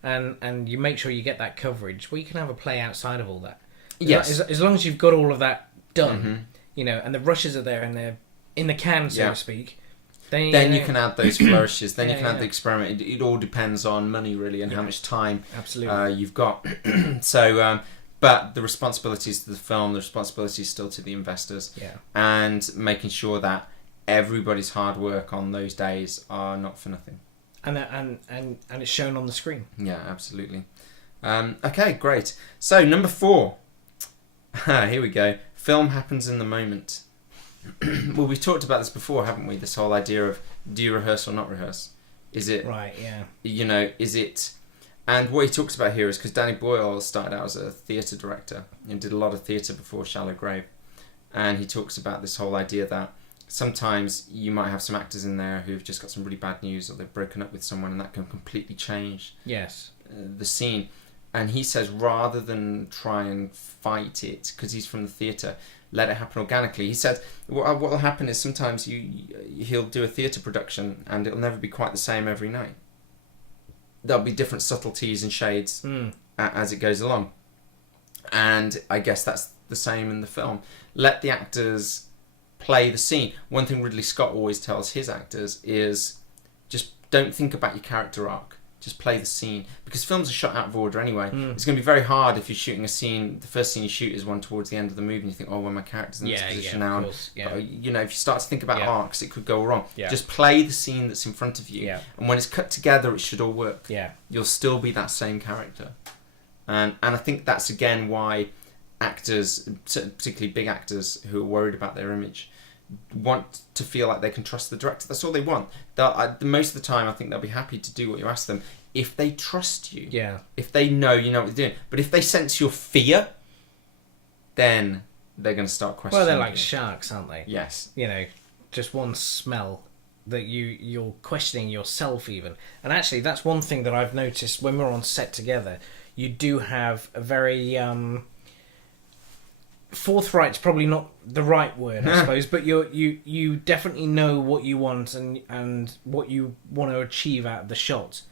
and you make sure you get that coverage, well, you can have a play outside of all that. Yes, as long as you've got all of that done, and the rushes are there and they're in the can, so to speak. Then you can add those flourishes. Then you can add the experiment. It all depends on money really and how much time you've got. So. But the responsibilities to the film, the responsibility is still to the investors, and making sure that everybody's hard work on those days are not for nothing, and it's shown on the screen. Yeah, absolutely. Okay, great. So number 4, here we go. Film happens in the moment. well, we've talked about this before, haven't we? This whole idea of, do you rehearse or not rehearse? Is it right? Yeah. Is it? And what he talks about here is because Danny Boyle started out as a theatre director and did a lot of theatre before Shallow Grave, and he talks about this whole idea that sometimes you might have some actors in there who've just got some really bad news, or they've broken up with someone, and that can completely change the scene. And he says, rather than try and fight it, because he's from the theatre, let it happen organically. He said, what will happen is sometimes he'll do a theatre production and it'll never be quite the same every night. There'll be different subtleties and shades as it goes along. And I guess that's the same in the film. Let the actors play the scene. One thing Ridley Scott always tells his actors is just don't think about your character arc. Just play the scene. Because films are shot out of order anyway. It's going to be very hard if you're shooting a scene, the first scene you shoot is one towards the end of the movie and you think, oh, well, my character's in this position now. But, if you start to think about arcs, it could go wrong. Just play the scene that's in front of you. And when it's cut together, it should all work. You'll still be that same character. And I think that's, again, why actors, particularly big actors who are worried about their image, want to feel like they can trust the director. That's all they want. Most of the time, I think they'll be happy to do what you ask them if they trust you. If they know you know what they're doing. But if they sense your fear, then they're going to start questioning. Well, they're like sharks, aren't they? Yes. Just one smell that you're questioning yourself even. And actually, that's one thing that I've noticed when we're on set together. You do have a very forthright's probably not the right word, I suppose, but you definitely know what you want and what you want to achieve out of the shot,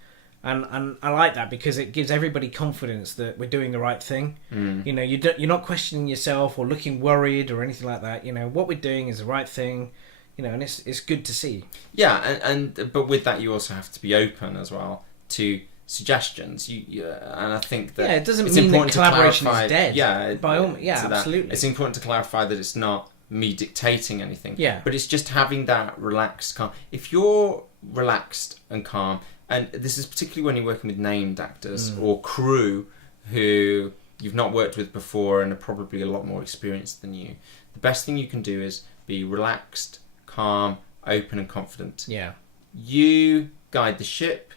and I like that because it gives everybody confidence that we're doing the right thing. You're not questioning yourself or looking worried or anything like that. What we're doing is the right thing, and it's good to see. But with that you also have to be open as well to suggestions. And I think that it doesn't mean that collaboration is dead. Absolutely. It's important to clarify that it's not me dictating anything. But it's just having that relaxed, calm. If you're relaxed and calm, and this is particularly when you're working with named actors or crew who you've not worked with before and are probably a lot more experienced than you, the best thing you can do is be relaxed, calm, open and confident. You guide the ship.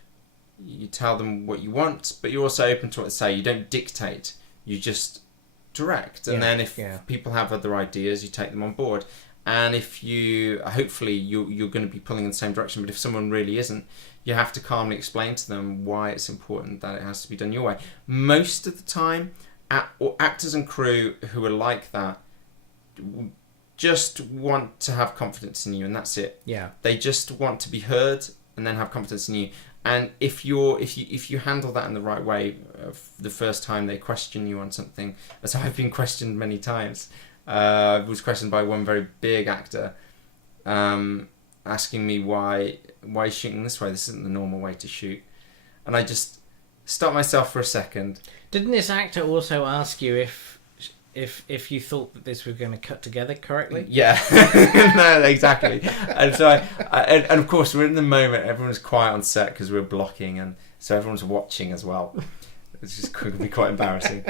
You tell them what you want, but you're also open to what they say. You don't dictate. You just direct. And then if people have other ideas, you take them on board. And if hopefully you're going to be pulling in the same direction, but if someone really isn't, you have to calmly explain to them why it's important that it has to be done your way. Most of the time, actors and crew who are like that just want to have confidence in you, and that's it. They just want to be heard and then have confidence in you. And if you handle that in the right way, the first time they question you on something, as I've been questioned many times, I was questioned by one very big actor, asking me why shooting this way. This isn't the normal way to shoot, and I just stopped myself for a second. Didn't this actor also ask you if you thought that this was going to cut together correctly? No, exactly. And so and of course we're in the moment. Everyone's quiet on set because we're blocking, and so everyone's watching as well. It's just could be quite embarrassing.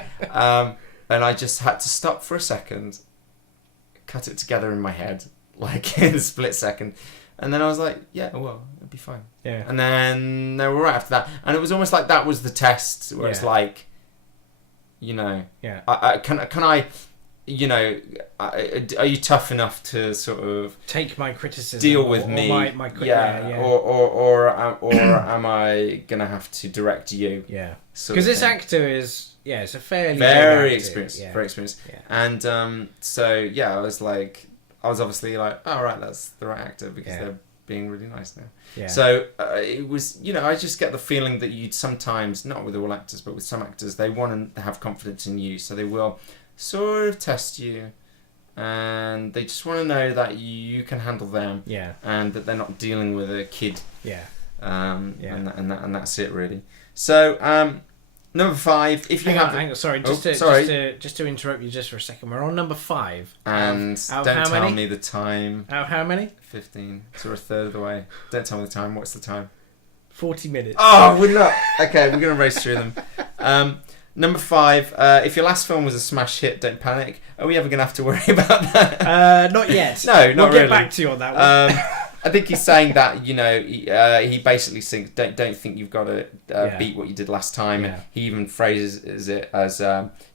And I just had to stop for a second, cut it together in my head, like in a split second, and then I was like, it'll be fine. And then they were right after that, and it was almost like that was the test where it's like, are you tough enough to sort of take my criticism, deal with me, or am I gonna have to direct you? Because this actor is it's a very experienced, and I was obviously like, oh right, that's the right actor because they're being really nice now. So it was, I just get the feeling that you'd sometimes, not with all actors, but with some actors, they want to have confidence in you, so they will sort of test you, and they just want to know that you can handle them, and that they're not dealing with a kid, and that's it really. So number 5, if you hang on, sorry, just to interrupt you just for a second. We're on number 5, and don't tell me the time. Out how many? 15. So we're a third of the way. Don't tell me the time. What's the time? 40 minutes. Oh, we're not. Okay, we're gonna race through them. Number 5, if your last film was a smash hit, don't panic. Are we ever going to have to worry about that? Not yet. No, not we'll really. Get back to you on that one. I think he's saying that, he basically thinks, don't think you've got to beat what you did last time. Yeah. And he even phrases it as,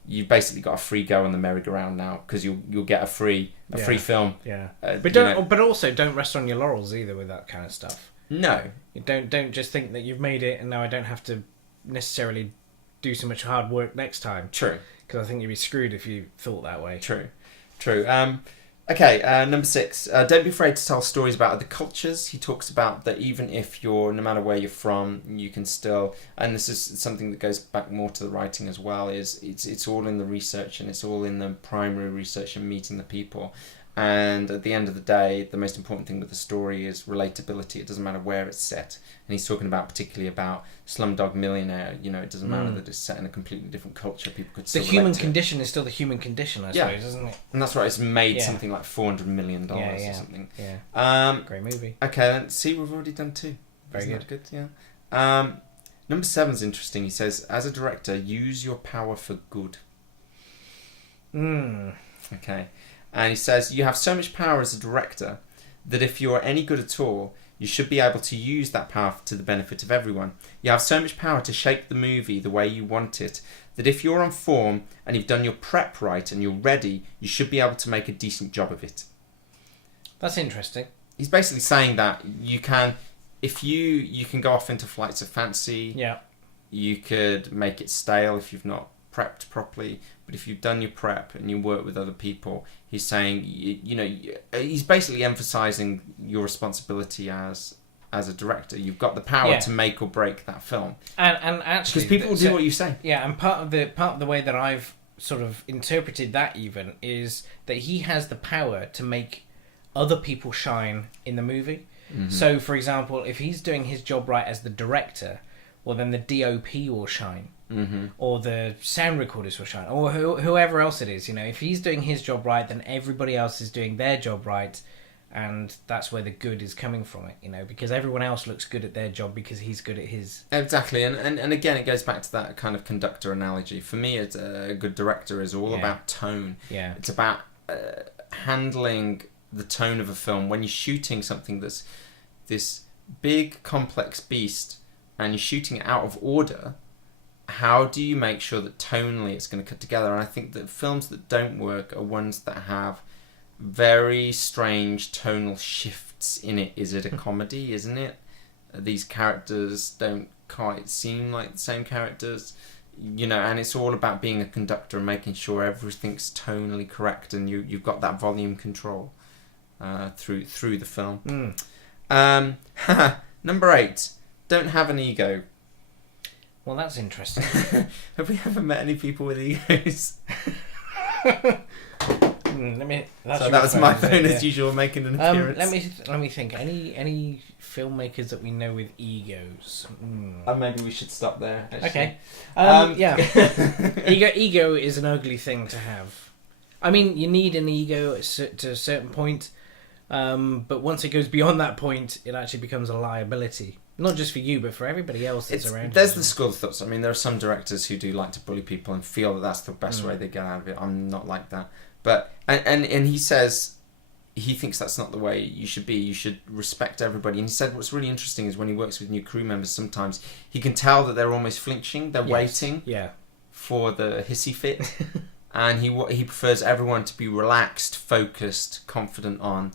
you've basically got a free go on the merry-go-round now, because you'll get a free film. Yeah. But also don't rest on your laurels either with that kind of stuff. No. You don't just think that you've made it and now I don't have to necessarily do so much hard work next time. True. Because I think you'd be screwed if you thought that way. True. Okay, number 6. Don't be afraid to tell stories about other cultures. He talks about that even if no matter where you're from, you can still, and this is something that goes back more to the writing as well, is it's all in the research and it's all in the primary research and meeting the people. And at the end of the day, the most important thing with the story is relatability. It doesn't matter where it's set. And he's talking about particularly about Slumdog Millionaire. It doesn't matter that it's set in a completely different culture. People could still the human condition is still the human condition, I suppose, isn't it? And that's right. It's made something like $400 million or something. Yeah. Great movie. Okay, then see, we've already done 2. Very Isn't good. That good, yeah. Number 7 is interesting. He says, as a director, use your power for good. Okay. And he says, you have so much power as a director that if you're any good at all, you should be able to use that power to the benefit of everyone. You have so much power to shape the movie the way you want it that if you're on form and you've done your prep right and you're ready, you should be able to make a decent job of it. That's interesting. He's basically saying that you can, if you can go off into flights of fancy. Yeah. You could make it stale if you've not prepped properly, but if you've done your prep and you work with other people, he's saying, he's basically emphasizing your responsibility as a director. You've got the power to make or break that film, and actually, because people will do what you say. Yeah, and part of the way that I've sort of interpreted that even is that he has the power to make other people shine in the movie. Mm-hmm. So, for example, if he's doing his job right as the director, well, then the DOP will shine. Mm-hmm. Or the sound recorders will shine, or whoever else it is. If he's doing his job right, then everybody else is doing their job right, and that's where the good is coming from it. Because everyone else looks good at their job because he's good at his. Exactly, and again, it goes back to that kind of conductor analogy. For me, it's a good director is all about tone. Yeah, it's about handling the tone of a film when you're shooting something that's this big, complex beast, and you're shooting it out of order. How do you make sure that tonally it's going to cut together? And I think that films that don't work are ones that have very strange tonal shifts in it. Is it a comedy? Isn't it? These characters don't quite seem like the same characters, and it's all about being a conductor and making sure everything's tonally correct and you've got that volume control through the film. Number 8, don't have an ego. Well, that's interesting. Have we ever met any people with egos? That was my phone as usual, making an appearance. Let me think. Any filmmakers that we know with egos? Maybe we should stop there. Actually. Okay. Ego is an ugly thing to have. I mean, you need an ego to a certain point, but once it goes beyond that point, it actually becomes a liability. Not just for you, but for everybody else that's around you. There's the school of thoughts. I mean, there are some directors who do like to bully people and feel that that's the best way they get out of it. I'm not like that. But and he says he thinks that's not the way you should be. You should respect everybody. And he said what's really interesting is when he works with new crew members, sometimes he can tell that they're almost flinching. They're waiting for the hissy fit. And he prefers everyone to be relaxed, focused, confident on...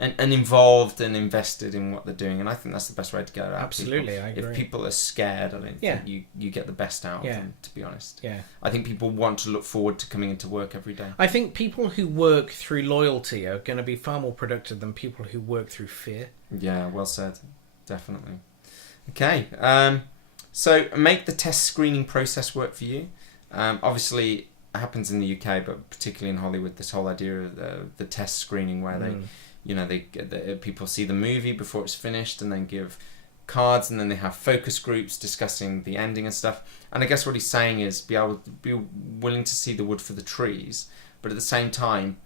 And involved and invested in what they're doing, and I think that's the best way to get it out. Absolutely, people. I agree. If people are scared, I don't think you get the best out of them, to be honest. Yeah. I think people want to look forward to coming into work every day. I think people who work through loyalty are going to be far more productive than people who work through fear. Yeah, well said. Definitely. Okay, so make the test screening process work for you. Obviously, it happens in the UK, but particularly in Hollywood, this whole idea of the test screening where they... people see the movie before it's finished and then give cards, and then they have focus groups discussing the ending and stuff. And I guess what he's saying is be willing to see the wood for the trees, but at the same time,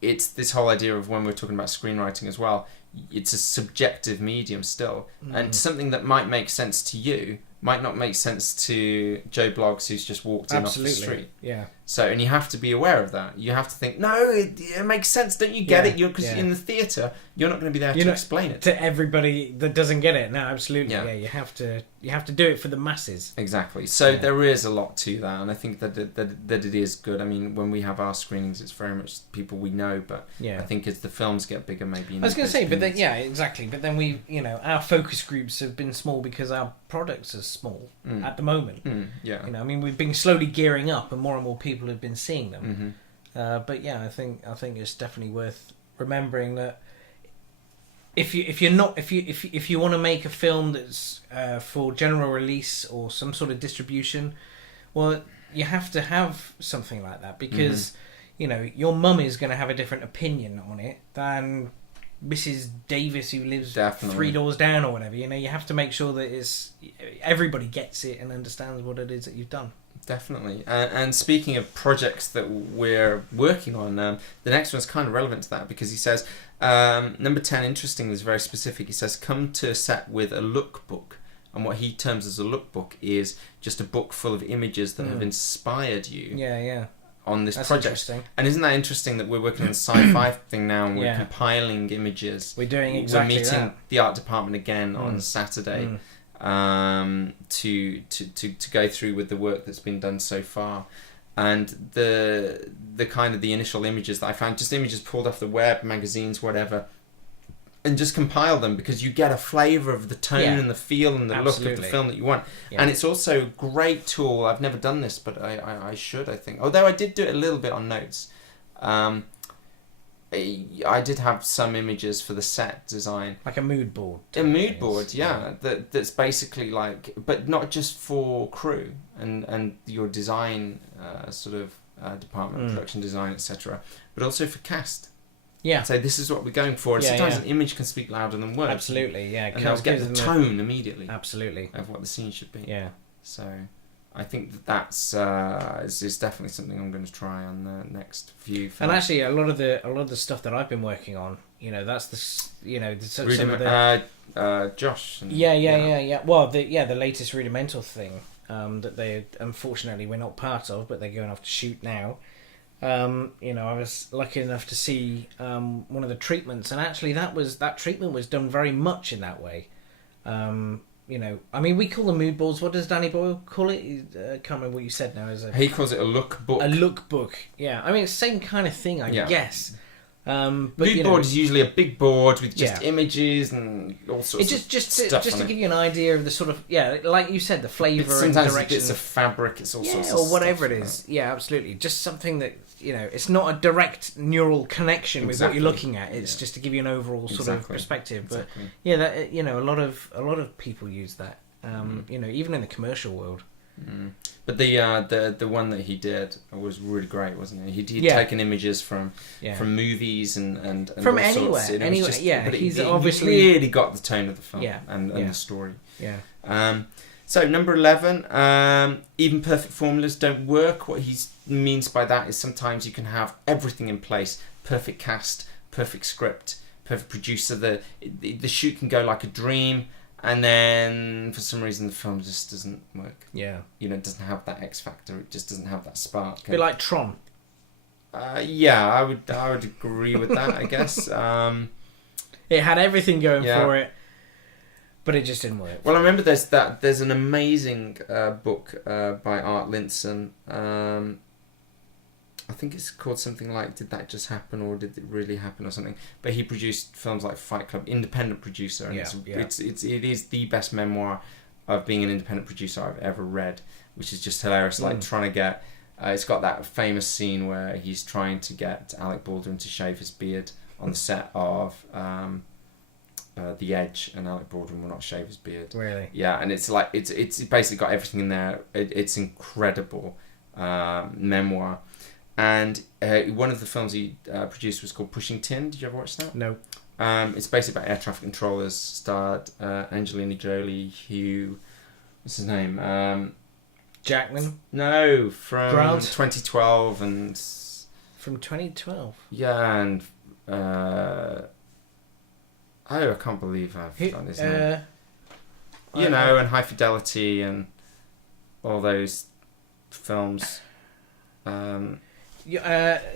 it's this whole idea of when we're talking about screenwriting as well, it's a subjective medium still, and something that might make sense to you might not make sense to Joe Bloggs who's just walked in off the street. Yeah. So, and you have to be aware of that. You have to think, no, it makes sense. Don't you get it? Because in the theatre, you're not going to be there to explain it to everybody that doesn't get it. No, absolutely. Yeah, you have to do it for the masses. Exactly. So there is a lot to that, and I think that it is good. I mean, when we have our screenings, it's very much people we know, but I think as the films get bigger, maybe. I was going to say, but then exactly. But then we, our focus groups have been small because our products are small at the moment. Yeah. I mean, we've been slowly gearing up, and more people have been seeing them. But yeah, I think it's definitely worth remembering that if you want to make a film that's for general release or some sort of distribution, well, you have to have something like that because your mum is going to have a different opinion on it than Mrs. Davis who lives 3 doors down or whatever. You have to make sure that everybody gets it and understands what it is that you've done. Definitely. And speaking of projects that we're working on, the next one's kind of relevant to that because he says, number 10, interesting, is very specific. He says, come to a set with a lookbook. And what he terms as a lookbook is just a book full of images that have inspired you. Yeah. On this That's project. Interesting. And isn't that interesting that we're working on the sci-fi thing now and we're compiling images. We're doing exactly that. We're meeting the art department again on Saturday. To go through with the work that's been done so far, and the kind of the initial images that I found, just images pulled off the web, magazines, whatever, and just compile them because you get a flavour of the tone and the feel and the look of the film that you want. And it's also a great tool. I've never done this, but I should, I think. Although I did do it a little bit on Notes. I did have some images for the set design, like a mood board. A mood board, that's basically like, but not just for crew and your design department, production design, etc., but also for cast. Yeah. So this is what we're going for. And sometimes an image can speak louder than words. Absolutely, yeah. And they'll get the tone immediately. Absolutely. Of what the scene should be. Yeah. So I think that's is definitely something I'm going to try on the next few films. And actually, a lot of the stuff that I've been working on, that's some of the Josh. And, yeah. Well, the latest Rudimental thing that they unfortunately we're not part of, but they're going off to shoot now. I was lucky enough to see one of the treatments, and actually that treatment was done very much in that way. I mean, we call them mood boards. What does Danny Boyle call it? I can't remember what you said now. He calls it a lookbook. A lookbook, yeah. I mean, it's the same kind of thing, I guess. But, mood board is usually a big board with just images and all sorts of stuff. Just to give you an idea of the sort of like you said, the flavour and direction. Sometimes bits of fabric. It's all sorts of or whatever stuff, it is. Yeah, absolutely. Just something that it's not a direct neural connection with what you're looking at. It's just to give you an overall sort of perspective. But that a lot of people use that. Even in the commercial world. But the one that he did was really great, wasn't it? He'd taken images from movies and from all anywhere, sorts. anywhere. But he's he obviously really got the tone of the film and the story. Yeah. So number 11, even perfect formulas don't work. What he means by that is sometimes you can have everything in place: perfect cast, perfect script, perfect producer. The shoot can go like a dream. And then, for some reason, the film just doesn't work. Yeah. It doesn't have that X factor. It just doesn't have that spark. A bit like Tron. I would agree with that, I guess. It had everything going for it, but it just didn't work. Well, I remember there's an amazing book by Art Linson. I think it's called something like "Did That Just Happen" or "Did It Really Happen" or something. But he produced films like Fight Club, independent producer, and it is the best memoir of being an independent producer I've ever read, which is just hilarious. Like trying to get, it's got that famous scene where he's trying to get Alec Baldwin to shave his beard on the set of The Edge, and Alec Baldwin will not shave his beard. Really? Yeah, and it's basically got everything in there. It's incredible memoir. And one of the films he produced was called Pushing Tin. Did you ever watch that? No. It's basically about air traffic controllers. Starred Angelina Jolie, what's his name? Jackman? No, from Grant? 2012 and... From 2012? Yeah, and... I can't believe I've done his name. and High Fidelity and all those films. You know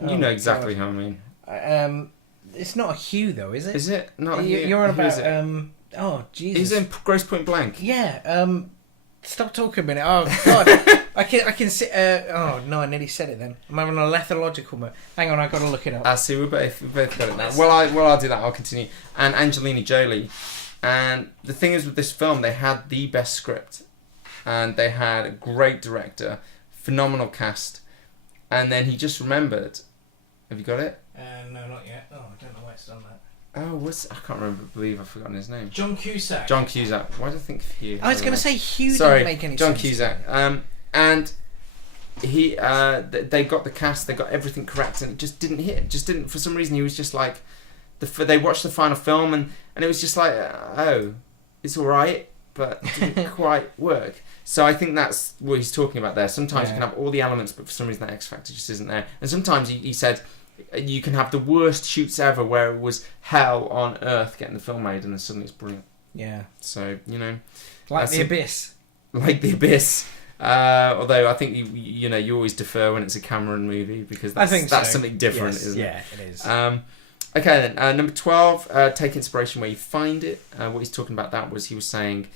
exactly how I mean. It's not a Hugh though, is it? Is it not? You're on about oh Jesus! He's in Grosse Point Blank. Yeah. Stop talking a minute. Oh God, I can see. Oh no, I nearly said it. Then I'm having a lethological moment. Hang on, I got to look it up. See, we both got it now. Well, I'll do that. I'll continue. And Angelina Jolie. And the thing is with this film, they had the best script, and they had a great director, phenomenal cast, and then he just remembered. Have you got it? No, not yet. Oh, I don't know why it's done that. Oh, I can't believe I've forgotten his name. John Cusack. John Cusack. Why do I think of Hugh? I was going to say Hugh didn't make any John sense. Cusack. And he, they got the cast, they got everything correct, and it just didn't hit. Just didn't. For some reason, he was just like, they watched the final film, and it was just like, oh, it's all right, but it didn't quite work. So I think that's what he's talking about there. Sometimes you can have all the elements, but for some reason that X factor just isn't there. And sometimes he said, you can have the worst shoots ever where it was hell on earth getting the film made, and then suddenly it's brilliant. Yeah. So, like The Abyss. Like The Abyss. Although I think you always defer when it's a Cameron movie, because that's something different, isn't it? Yeah, it is. Okay then, number 12, take inspiration where you find it. What he's talking about that was, he was saying,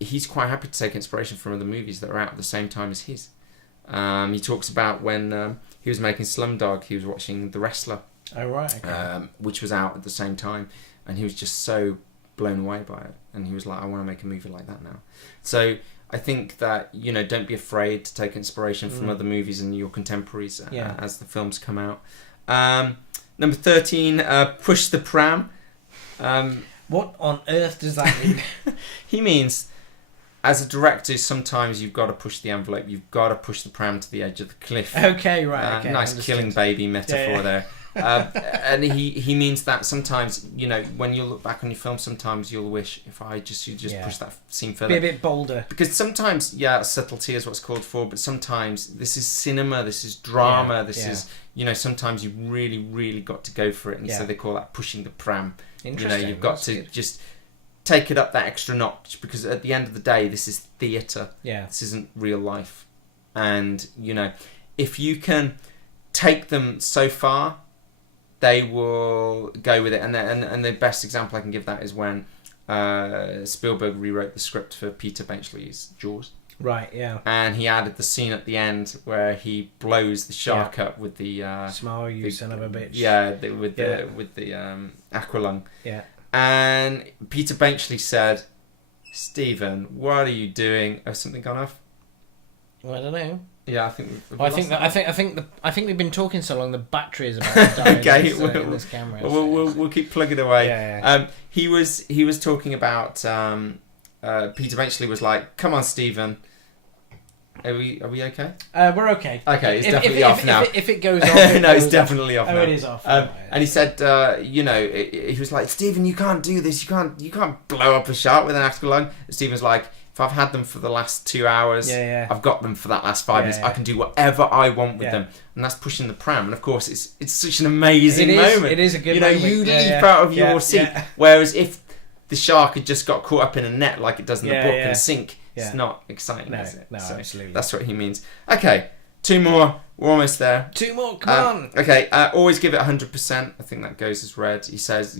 he's quite happy to take inspiration from other movies that are out at the same time as his. He talks about when he was making Slumdog, he was watching The Wrestler. Oh, right. Okay. Which was out at the same time, and he was just so blown away by it, and he was like, I want to make a movie like that now. So I think that, don't be afraid to take inspiration from other movies and your contemporaries as the films come out. Number 13, push the pram. What on earth does that mean? He means, as a director, sometimes you've got to push the envelope. You've got to push the pram to the edge of the cliff. Okay, right. Okay, nice understood. killing baby metaphor there. And he means that sometimes, when you look back on your film, sometimes you'll wish if you just push that scene further. Be a bit bolder. Because sometimes, subtlety is what's called for, but sometimes this is cinema, this is drama, this is, sometimes you've really, really got to go for it. And so they call that pushing the pram. Interesting. You've got to just take it up that extra notch, because at the end of the day, this is theatre. Yeah. This isn't real life. And, if you can take them so far, they will go with it. And the best example I can give that is when Spielberg rewrote the script for Peter Benchley's Jaws. Right, yeah. And he added the scene at the end where he blows the shark up with the... Smile, you son of a bitch. Yeah, with the aqualung. Yeah. And Peter Benchley said, Stephen, what are you doing? Has something gone off? Well, I don't know. Yeah, I think. I think we've been talking so long. The battery is about to die okay, in this camera. We'll keep plugging away. Yeah. He was talking about Peter Benchley was like, "Come on, Stephen, are we okay? We're okay. Okay, it's definitely off now. If it goes off, no, it's definitely off now. Oh, it is off. And he said, he was like, Stephen, you can't do this. You can't blow up a shark with an aqualung. Stephen's like, if I've had them for the last 2 hours, I've got them for that last 5 minutes. I can do whatever I want with them, and that's pushing the pram. And of course, it's such an amazing moment. It is a good moment. You leap out of your seat. Whereas if the shark had just got caught up in a net like it does in the book and sink, it's not exciting, is it? No, absolutely. That's what he means. Okay, 2 more. We're almost there. 2 more. Come on. Okay, always give it 100%. I think that goes as read. He says,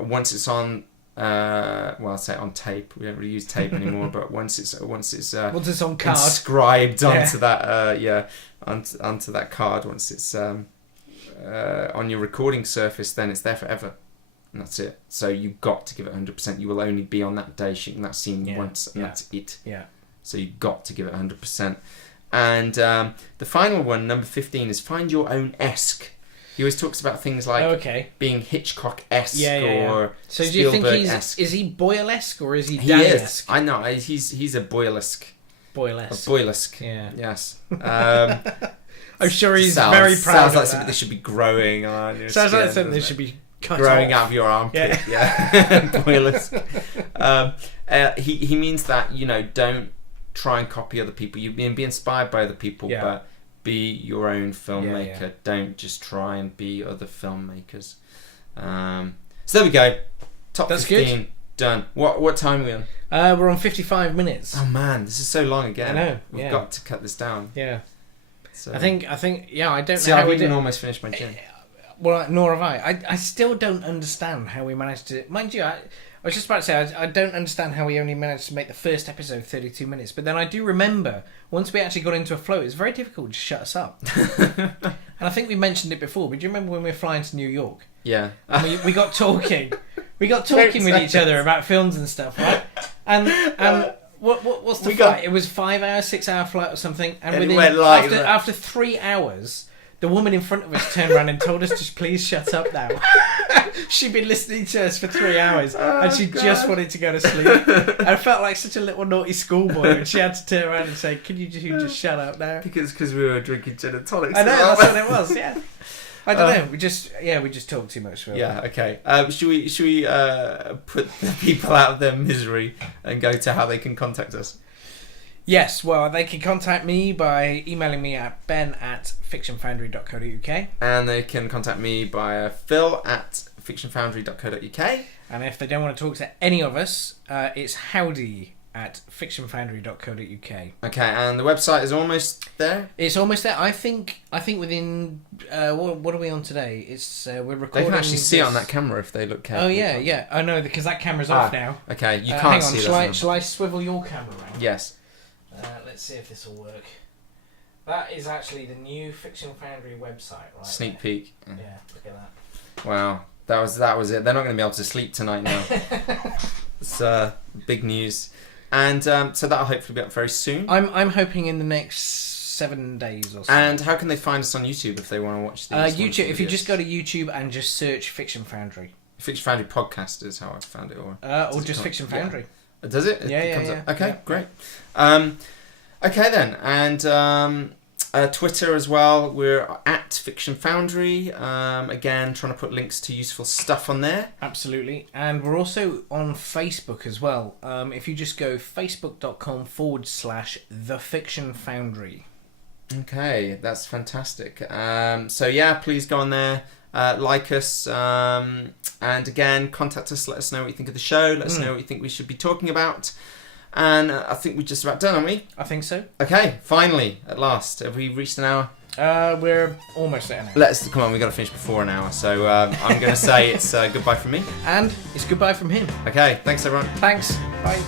once it's on. I'll say on tape. We don't really use tape anymore, but once it's on card, inscribed onto that onto that card. Once it's on your recording surface, then it's there forever, and that's it. So you've got to give it 100%. You will only be on that day shooting that scene once, and that's it. Yeah. So you've got to give it 100%. And the final one, number 15, is find your own esque. He always talks about things like being Hitchcock-esque or so do you think is he Boyle-esque or is he Danny-esque? I know, he's a Boyle-esque. Boyle-esque. A Boyle-esque, yes. I'm sure he's very proud sounds of like something that should be growing on your Sounds skin, like something that should be cut growing off. out of your armpit. Yeah. Boyle-esque. He means that, don't try and copy other people. You be inspired by other people, but be your own filmmaker. Don't just try and be other filmmakers. So there we go. Top 15. Good. Done. What time are we on? We're on 55 minutes. Oh man, this is so long again. I know. We've got to cut this down. Yeah. So. I think. Yeah, I don't See, know. I've even almost finished my gin. Well, nor have I. I still don't understand how we managed to. Mind you, I was just about to say I don't understand how we only managed to make the first episode 32 minutes. But then I do remember once we actually got into a flow, it was very difficult to shut us up. And I think we mentioned it before. But do you remember when we were flying to New York? Yeah. And we got talking. We got talking with each other about films and stuff, right? And what's the flight? It was 5 hours, 6 hour flight or something. And within after 3 hours, the woman in front of us turned around and told us to please shut up now. She'd been listening to us for 3 hours and she just wanted to go to sleep. I felt like such a little naughty schoolboy when she had to turn around and say, "Can you just shut up now?" Because we were drinking gin and tonics. I know, that's what it was. Yeah. I don't know. We just talk too much. Really. Yeah. Okay. Should we put the people out of their misery and go to how they can contact us? Yes. Well, they can contact me by emailing me at ben@fictionfoundry.co.uk. And they can contact me by phil@fictionfoundry.co.uk. And if they don't want to talk to any of us, it's howdy@fictionfoundry.co.uk. Okay, and the website is almost there? It's almost there. I think within what are we on today? It's we're recording. They can actually see it on that camera if they look carefully. Oh yeah. I know because that camera's off now. Okay, you can't hang on, see that. Shall I swivel your camera around? Yes. Let's see if this will work. That is actually the new Fiction Foundry website, right? Sneak peek. Yeah, look at that. Wow, that was it. They're not going to be able to sleep tonight now. It's big news. And so that'll hopefully be up very soon. I'm hoping in the next 7 days or so. And how can they find us on YouTube if they want to watch these? YouTube. If you just go to YouTube and just search Fiction Foundry. Fiction Foundry podcast is how I found it, or just Fiction Foundry. Yeah. Does it? Yeah. Okay, yeah. Great. Okay then, and Twitter as well. We're at Fiction Foundry. Again, trying to put links to useful stuff on there. Absolutely, and we're also on Facebook as well. If you just go facebook.com/The Fiction Foundry. Okay, that's fantastic. So yeah, please go on there. Like us, and again, contact us. Let us know what you think of the show. Let us know what you think we should be talking about. And I think we're just about done, aren't we? I think so. Okay, finally, at last, have we reached an hour? We're almost at an hour. Come on, we've got to finish before an hour. So I'm going to say it's goodbye from me. And it's goodbye from him. Okay, thanks everyone. Thanks. Bye.